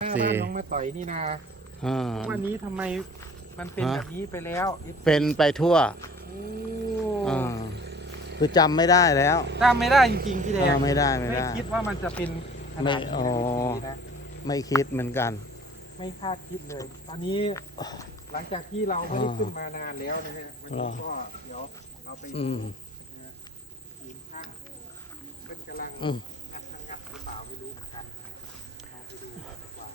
ซีบ้านน้องมาต่อยนี่นะวันนี้ทำไมมันเป็นแบบนี้ไปแล้วเป็นไปทั่วโอ้คือจำไม่ได้แล้วจำไม่ได้จริงๆพี่แดงไม่ได้ไม่คิดว่ามันจะเป็นขนาดนี้อ๋อนะไม่คิดเหมือนกันไม่คาดคิดเลย ตอนนี้หลังจากที่เราไม่ได้ขึ้นมานานแล้วนะฮะวันนี้ก็เดี๋ยวเราไปอืมทีมช่างเป็นกำลังอืมงัดหรือเปล่าไม่รู้เหมือนกันนะเราไปดูดีกว่า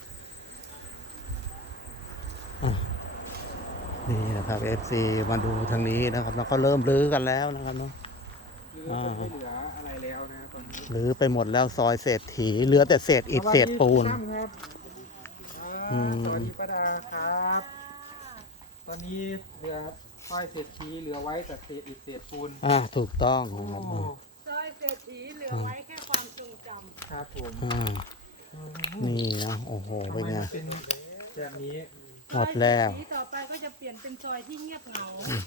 นี่นะครับ FC มาดูทางนี้นะครับแล้วก็เริ่มรื้อกันแล้วนะครับเนาะคือไม่เหลืออะไรแล้วนะตอนนี้รื้อไปหมดแล้วซอยเศษถีเหลือแต่เศษอิฐเศษปูนสวัสดีพี่ตั้มครับสวัสดีป้าดาครับ ตอนนี้เหลือซอยเศษทีเหลือไว้แต่เศษอิฐเศษปูนถูกต้องโอ้นะครับซอยเศรษฐีเหลือไว้แค่ความทรงจำครับผมนี่นะโอ้โหเป็นไงเป็นแบบนี้หมดแล้วซอยเศรษฐีต่อไปก็จะเปลี่ยนเป็นซอยที่เงียบเหงา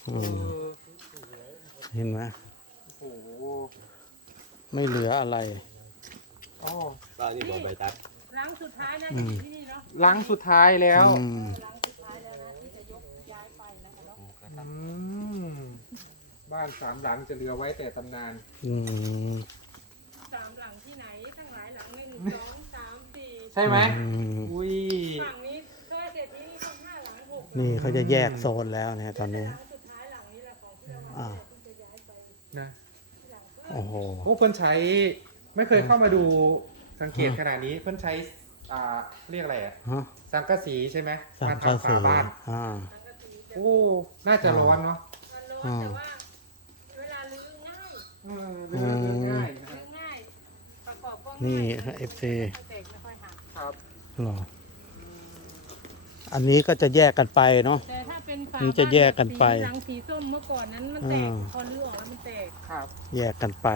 เห็นไหมโอ้โหไม่เหลืออะไรโอ้ก็นี่บอกใบตัดหลังสุดท้ายน่าจะอยู่ที่นี่เนาะหลังสุดท้ายแล้วอืมหลังสุดท้ายแล้วนะที่จะยกย้ายไปนะคะเนาะอืมบ้านสามหลังจะเหลือไว้แต่ตำนานอืมสามหลังที่ไหนตั้งหลายหลังเลยหนึ่งสองสามสี่ใช่ไหมอืมอุ้ยฝั่งนี้ซอยเศรษฐีนี่ต้องห้าหลังหกนี่เขาจะแยกโซนแล้วเนี่ยตอนนี้หลังสุดท้ายหลังนี้แหละของเพื่อนอ่าที่จะย้ายไปนะหลังเพื่อนโอ้โหโอ้เพิ่นใช้ไม่เคยเข้ามาดูสังเกตขนาดนี้เพิ่นใช้เรียกอะไรอะฮะสังกะสีใช่ไหมสังมากะทำสีฝาบ้านสังกะสีจะโอ้น่าจะร้อนเนาะมันร้อนแต่ว่าเวลาลื้อง่ายเรื่องง่ายนะคลื้รับอง่ายประกอบก็นี่ง่าย FC ไม่แตกไม่ค่อยหักครับหรออันนี้ก็จะแยกกันไปเนาะแต่ถ้าเป็นฝานี่จะแยกกันไปสีหลังสีส้มเมื่อก่อนนั้นมันแตก พอรื้อออกแล้วมันแตกครับแยกกันไป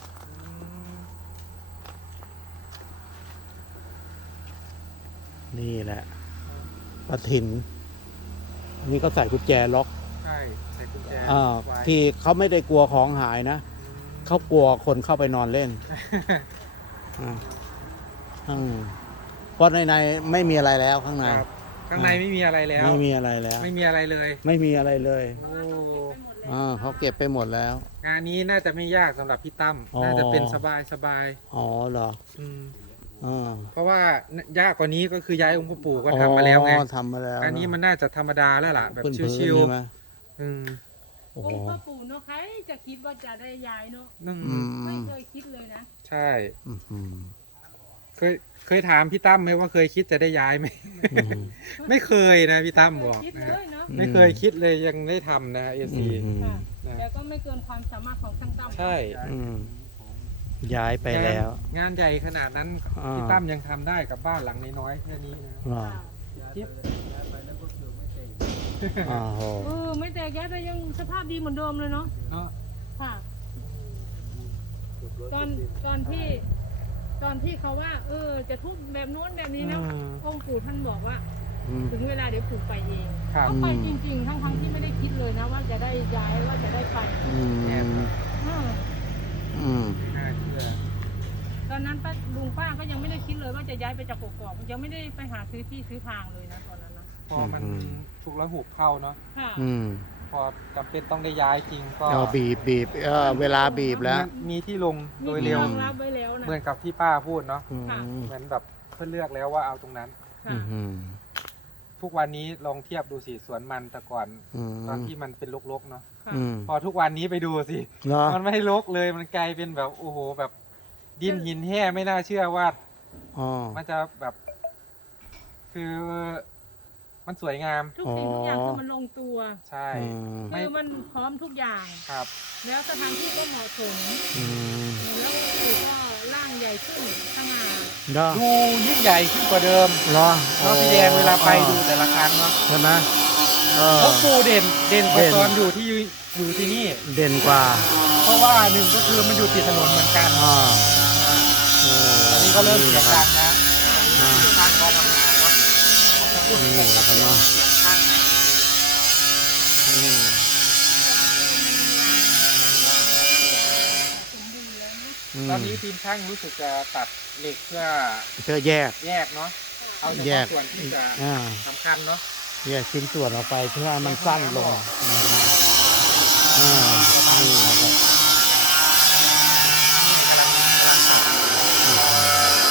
นี่แหละปะถินอันนี้ก็ใส่กุญแจล็อกใช่ใส่กุญแจอ่าไว้ที่เขาไม่ได้กลัวของหายนะ เขากลัวคนเข้าไปนอนเล่นอ่าอืมเพราะในไม่มีอะไรแล้วข้างในครับข้างในไม่มีอะไรแล้วไม่มีอะไรแล้วไม่มีอะไรเลยไม่มีอะไรเลยโอ้เขาเก็บไปหมดแล้วงานนี้น่าจะไม่ยากสำหรับพี่ตั้มอ๋อน่าจะเป็นสบายอ๋อเหรออืมอ่าเพราะว่ายากกว่านี้ก็คือย้ายองค์ปู่ก็ทำมาแล้วไงทำมาแล้วอันนี้มันน่าจะธรรมดาแล้วล่ะ แบบพื้นๆชิวใช่ไหมๆอืมโอ้อโหงค์พ่อปู่เนาะใครจะคิดว่าจะได้ย้ายเนาะนั่งอืไม่มเคยคิดเลยนะใช่อืมเคยถามพี่ตั้มไหมว่าเคยคิดจะได้ย้ายไหมอืมไม่เคยนะพี่ตั้มบอกคิดนะเลยเนาะไม่เคยคิดเลยยังได้ทำนะเออืซีมค่ะนะแต่ก็ไม่เกินความสามารถของช่างตั้มใช่อืมย้ายไปแล้วงานใหญ่ขนาดนั้นอ่าพี่ตั้มยังทำได้กับบ้านหลังน้อยๆแค่นี้นะอ๋อค่ะเทียบอ๋อโหไม่แตกย้ายไปยังสภาพดีเหมือนเดิมเลยเนาะเนาะค่ะ ตอนที่เขาว่า จะทุบแบบโน้นแบบนี้นะองค์ปู่ท่านบอกว่าอืมถึงเวลาเดี๋ยวปู่ไปเองครับก็ไปจริงๆ ทั้งที่ไม่ได้คิดเลยนะว่าจะได้ย้ายว่าจะได้ไปอืมอืมอืมไม่น่าเชื่อตอนนั้นลุงป้าก็ยังไม่ได้คิดเลยว่าจะย้ายไปจากกกอกยังไม่ได้ไปหาซื้อที่ซื้อทางเลยนะตอนนั้นนะพอมันถูกระหุบเข้าเนาะค่ะอืมพอจำเป็นต้องได้ย้ายจริงก็เอาบีบเวลาบีบแล้วมีที่ลงโดยมีเร็วรองรับไว้แล้วนะเหมือนกับที่ป้าพูดเนาะอืมเหมือนแบบเพื่อนเลือกแล้วว่าเอาตรงนั้นค่ะอืมทุกวันนี้ลองเทียบดูสิสวนมันแต่ก่อนอืมตอนที่มันเป็นรกๆเนาะค่ะอืมพอทุกวันนี้ไปดูสิเนาะมันไม่รกเลยมันกลายเป็นแบบโอ้โหแบบดินหินแห่ไม่น่าเชื่อว่าอ๋อมันจะแบบ คือมันสวยงามทุกสิ่งทุกอย่างคือมันลงตัวใช่อืมไม่คือมันพร้อมทุกอย่างครับแล้วสถานที่ก็เหมาะสมอืมแล้วปู่ก็ร่างใหญ่ขึ้นสง่าเนาะดูยิ่งใหญ่ขึ้นกว่าเดิมเนาะเนาะพี่แดงเวลาไปดูแต่ละครั้งเนาะใช่ไหมเพราะปูเด่นกว่าเด่นตอนอยู่ที่นี่เด่นกว่าเพราะว่าหนึ่งก็คือมันอยู่ติดถนนเหมือนกันอ่าโอ้ตอนนี้ก็เริ่มเสียงดังนะอ่าช่างก็ทำงานเนาะเขาจะพูดนี่ผมกับครับเนาะเสียงช่างนะอืมสมบูรณ์แล้วนะอืมตอนนี้ทีมช่างรู้สึกจะตัดเหล็กเพื่อเพื่อแยกแยกเนาะทเอาเฉแยพาะกส่วนที่จะอ่าสำคัญเนาะแยกชิ้นส่วนออกไปเพื่อให้มันสั้นลงอ่านี่นะครับนี่กำลังตัด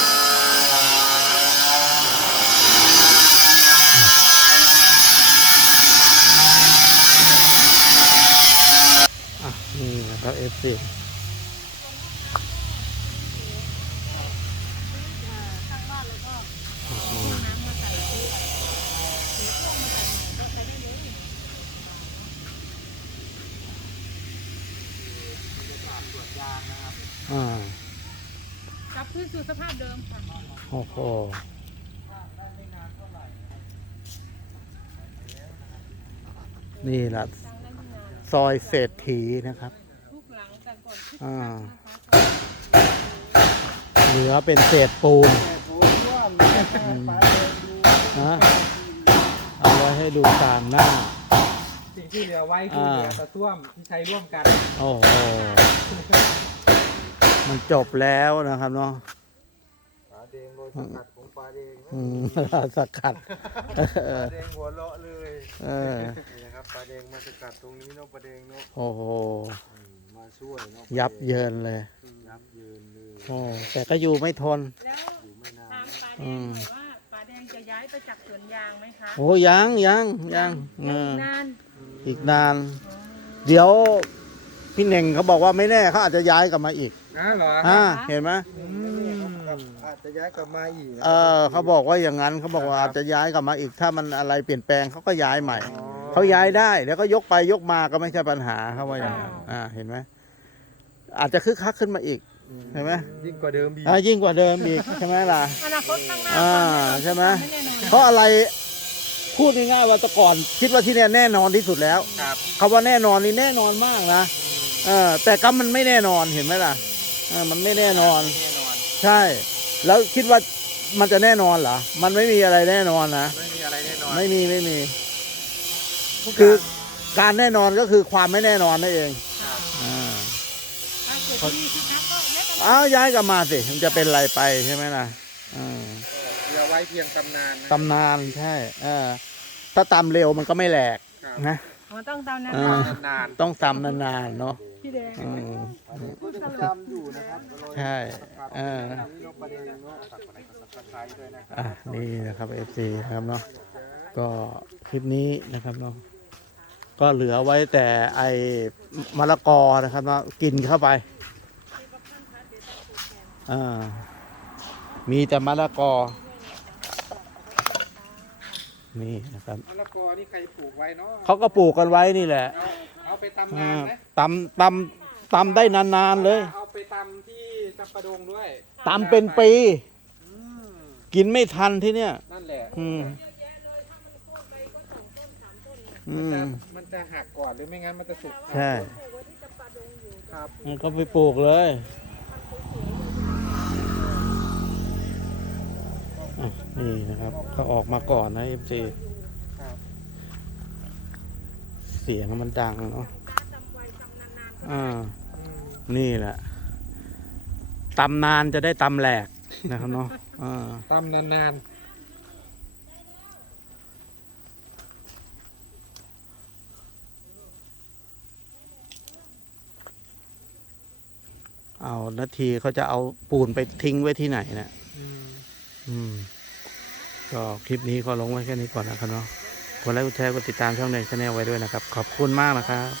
อ่ะนี่นะครับ FC ข้างบ้านแล้วก็น้ำมาใส่ที่เดี๋ยวพวกมาใส่ก็ใช้ได้เลยส่วนยางนะครับอ่ากลับคืนสู่สภาพเดิมค่ะโอ้โหนี่แหละสร้างได้ไม่นานซอยเศรษฐีนะครับทุกหลังแต่ก่อนทุกอ่าหลังนะคะเหลือเป็นเศษปูนแต่โอ้ร่วมปลาแดงดูนะเอาไว้ให้ดูต่างหน้าสิ่งที่เหลือไว้คือเหลือตะส้วมที่ใช้ร่วมกันโอ้โห มันจบแล้วนะครับเนาะปลาแดงโรยสกัดของปลาแดงนะอืม สกัดปลาแดงหัวเราะเลยเออนี่นะครับปลาแดงมาสกัดตรงนี้เนาะปลาแดงเนาะโอ้โหมาช่วยเนาะยับเยินเลยยับเยินเลยโอ้แต่ก็อยู่ไม่ทนแล้วอยู่ไม่นานถามป๋าแดงหน่อยว่าป๋าแดงจะย้ายไปจากสวนยางไหมคะโอ้ยังเออนานอีกนาน เดี๋ยวพี่เน่งเขาบอกว่าไม่แน่เขาอาจจะย้ายกลับมาอีกนะเหรอเห็นไหมอาจจะย้ายกลับมาอีกเขาบอกว่าอย่างนั้นเขาบอกว่าอาจจะย้ายกลับมาอีก ถ้ามันอะไรเปลี่ยนแปลงเขาก็ย้ายใหม่ เขาย้ายได้แล้วก็ยกไปยกมาก็ไม่ใช่ปัญหาเขาว่าอย่างนั้นเห็นไหมอาจจะคึกคักขึ้นมาอีก เห็นไหมยิ่งกว่าเดิมอีกยิ่งกว่าเดิมอีกใช่ไหมล่ะอนาคตข้างหน้าใช่ไหมไม่แน่นอนเพราะอะไรพูดง่ายๆว่าแต่ก่อนคิดว่าที่เนี่ยแน่นอนที่สุดแล้วครับคำว่าแน่นอนนี่แน่นอนมากนะแต่ก็มันไม่แน่นอนเห็นไหมล่ะมันไม่แน่นอนแน่นอนใช่ แล้วคิดว่ามันจะแน่นอนเหรอมันไม่มีอะไรแน่นอนนะไม่มีอะไรแน่นอนไม่มีทุกคืออย่างการแน่นอนก็คือความไม่แน่นอนนั่นเองครับถ้าเกิดที่คึกคักก็ย้ายไปย้ายกลับมาสิมันจะเป็นไรไปใช่ไหมล่ะเหลือไว้เพียงตำนานนะตำนานใช่ถ้าตำเร็วมันก็ไม่แหลกครับนะอ๋อต้องตามนั้นตำนานต้องตำนานๆเนาะพี่แดงก็จะทำอยู่นะครับใช่นี่นกประเด็นเนาะตัดอะไรก็สับสไครด้วยนะครับนี่นะครับ FC ครับเนาะก็คลิปนี้นะครับเนาะก็เหลือไว้แต่ไอ้มะละกอนะครับเนาะกินเข้าไปมีแต่มะละกอนี่นะครับมะละกอนี่ใครปลูกไว้เนาะเขาก็ปลูกกันไว้นี่แหละเอาไปตำนานนะตำได้นานๆเลยเอาไปตำที่จำปาดงด้วยตำเป็นปีอืมกินไม่ทันที่เนี่ยนั่นแหละอืมมันจะหักก่อนหรือไม่งั้นมันจะสุกใช่ครับมันก็ไปปลูกเลยนี่นะครับ ก็ออกมาก่อนนะ FC ครับเสียงมันดังเนาะตำไวตำนานๆอืมนี่แหละตำนานจะได้ตำแหลกนะครับเนาะตำนานเอานาทีเขาจะเอาปูนไปทิ้งไว้ที่ไหนเนะๆอืมก็คลิปนี้ก็ลงไว้แค่นี้ก่อนนะครับเนาะกดไลค์กดแชร์กดติดตามช่องในชาแนลไว้ด้วยนะครับ ขอบคุณมากนะครับ